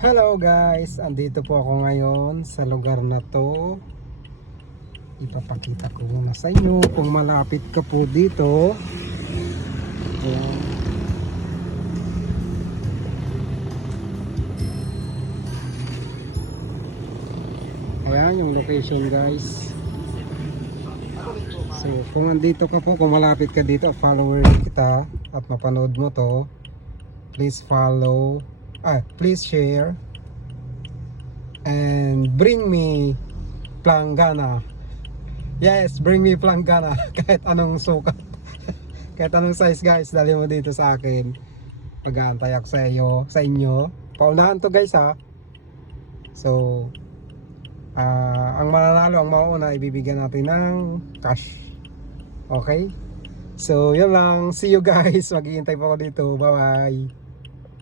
Hello guys, andito po ako ngayon sa lugar na to. Ipapakita ko muna sa inyo kung malapit ka po dito. Ayan. Ayan yung location guys. So kung andito ka po, kung malapit ka dito, follower kita at mapanood mo to, please follow, please share and bring me planggana. Yes, bring me planggana. Kahit anong sukat, kahit anong size guys, dali mo dito sa akin. Pag-aantay ako sa inyo. Paunahan to guys ha. So ang mananalo, ang mauna, ibibigyan natin ng cash. Okay, so yun lang, see you guys. Maghihintay pa ako dito. Bye bye.